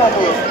Gracias.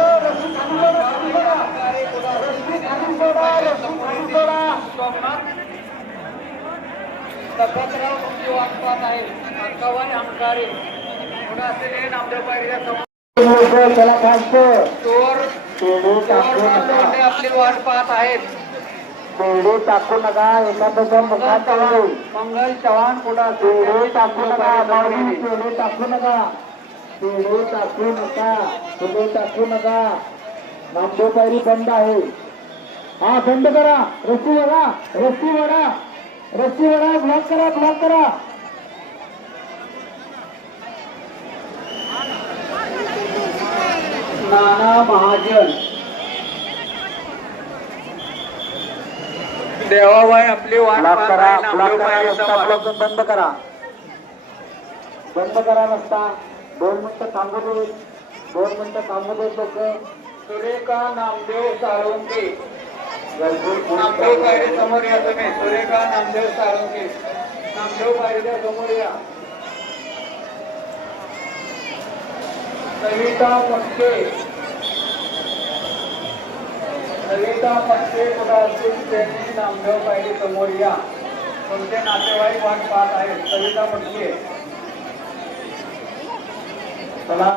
Dattatray मुक्ती वाटपात आहे. अंकावाई अंकारे नामदेव चोर चोर आपली वाट पाहत आहेत. बेडे टाकू नका एखाद्याच्या मंगल मुखात चव्हाण मंगल चव्हाण टाकू नका बेडे टाकू नका बेडे टाकू नका पेढे टाकू नका नामदेव पायरी बंद आहे. हा बंद करा. रस्ती वडा रस्ती वडा रस्ती वडा ब्लॉक करा ब्लॉक करा. नाना महाजन. देवाबाई आपली वाट ब्लॉक करा ब्लॉक करा रस्ता ब्लॉक बंद करा. बंद करा रस्ता. दोन मिनिटं थांबू दे. दोन मिनिटं थांबू दे लोक. सुरेखा नामदेव साळुंके. नामदेव पायरी समोर या तुम्ही. सुरेखा नामदेव साळुंके. नामदेव पायरीच्या समोर या. सविता पक्षे. सविता पक्षे कुठं असतील त्यांनी नामदेव पायरी समोर या. तुमचे नातेवाईक वाट पाहत आहेत? सविता पक्षे. चला.